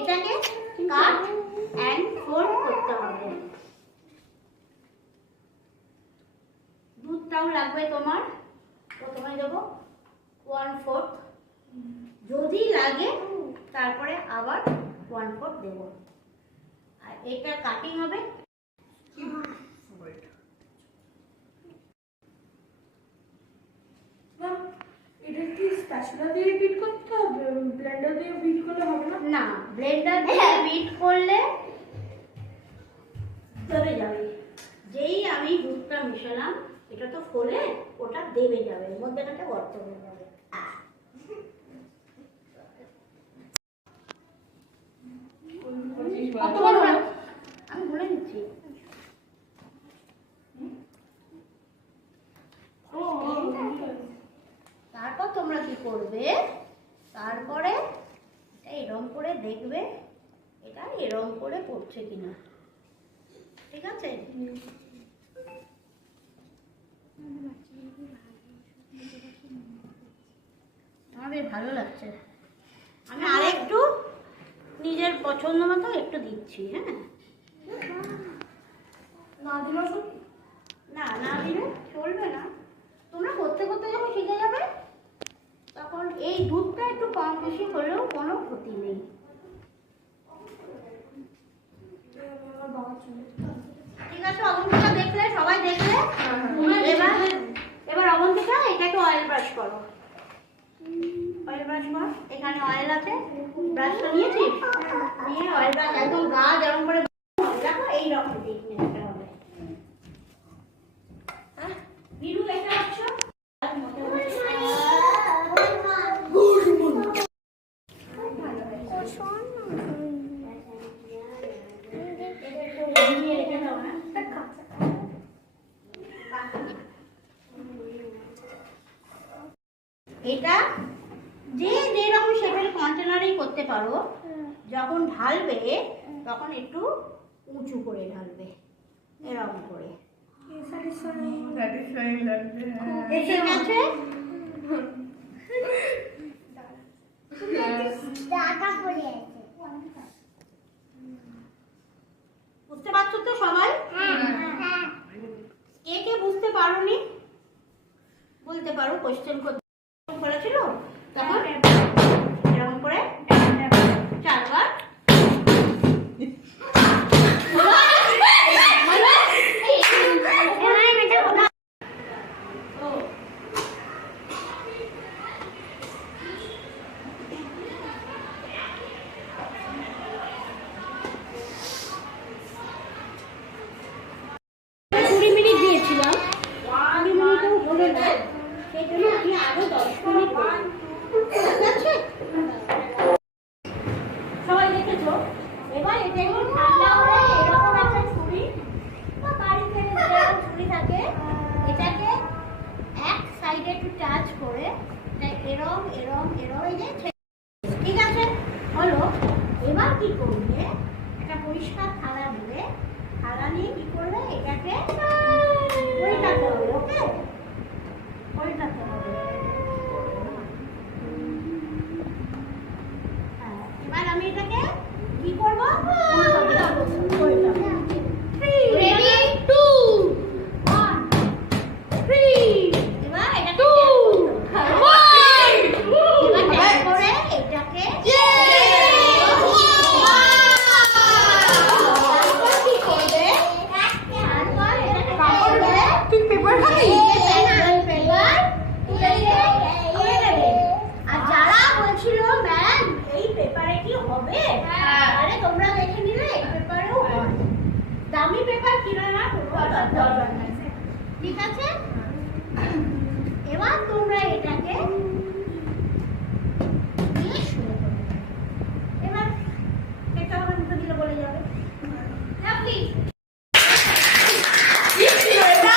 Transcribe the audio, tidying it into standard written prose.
এটাকে cut and fold করতে হবে। দুধটাও লাগবে তোমার, প্রথমে দেবো 1/4, যদি লাগে তারপরে আবার 1/4 দেবো। আর এটা কাটিং হবে এটা কি স্প্যাচুলা দিয়ে বিট করতে হবে, ব্লেন্ডার দিয়ে বিট করলে হবে না? না, ব্লেন্ডার দিয়ে বিট করলে দেবে যাবে। যেই আমি দুধটা মিশালাম এটা তো ফোলে ওটা দেবে যাবে, এর মধ্যে একটা গর্ত হয়ে যাবে। আমি বলে দিচ্ছি। তারপর তোমরা কি করবে, তারপরে এরম করে দেখবে এটা এরম করে পড়ছে কিনা, ঠিক আছে? আমাদের ভালো লাগছে, আমি আরেকটু নিজের পছন্দ মতো একটু দিচ্ছি। হ্যাঁ, না দিলে না না দিলে চলবে না। তোমরা করতে করতে যখন শিখে যাবে তখন এই দুধটা একটু কম বেশি হলেও কোনো ক্ষতি নেই। ঠিক আছে, অবন্তিকা দেখলে, সবাই দেখলে। এবার অবন্তিকা এটাকে অয়েল ব্রাশ করো। অয়েল ব্রাশ কর, এখানে অয়েল আছে, ব্রাশটা নিয়েছিস, নিয়ে অয়েল ব্রাশ একদম গা যেমন করে দেখো এইরকম দিক নিতে হবে। নিরু এটা হচ্ছে এটা যে যেরকম শেপের কন্টেনারেই করতে পারো। যখন ঢালবে তখন একটু উঁচু করে ঢালবে, এরকম করে। ঠিক আছে, বুঝতে পারছো তো সবাই? কে কে বুঝতে পারোনি বলতে পারো, কোশ্চেন করেছিল তখন এরকম করে 4 বার। সবাই দেখেছো? এবার এটা একটু ঠান্ডা হলে এরকম একটা ছুরি বা বাড়িতে যেরকম ছুরি থাকে এটাকে এক সাইডে একটু টাচ করে এরম এরম এরম এই যে, ঠিক আছে হলো। এবার কি করবে, একটা পরিষ্কার থালা নেবে, থালা নিয়ে কি করবে এটাকে পরিষ্কার হবে। ওকে, পরিষ্কার হবে। এবার আমি এটাকে কি করবো, রেডি 2 1 3। এবার এটাকে করে এটাকে দামি পেপার কিনে না, ঠিক আছে?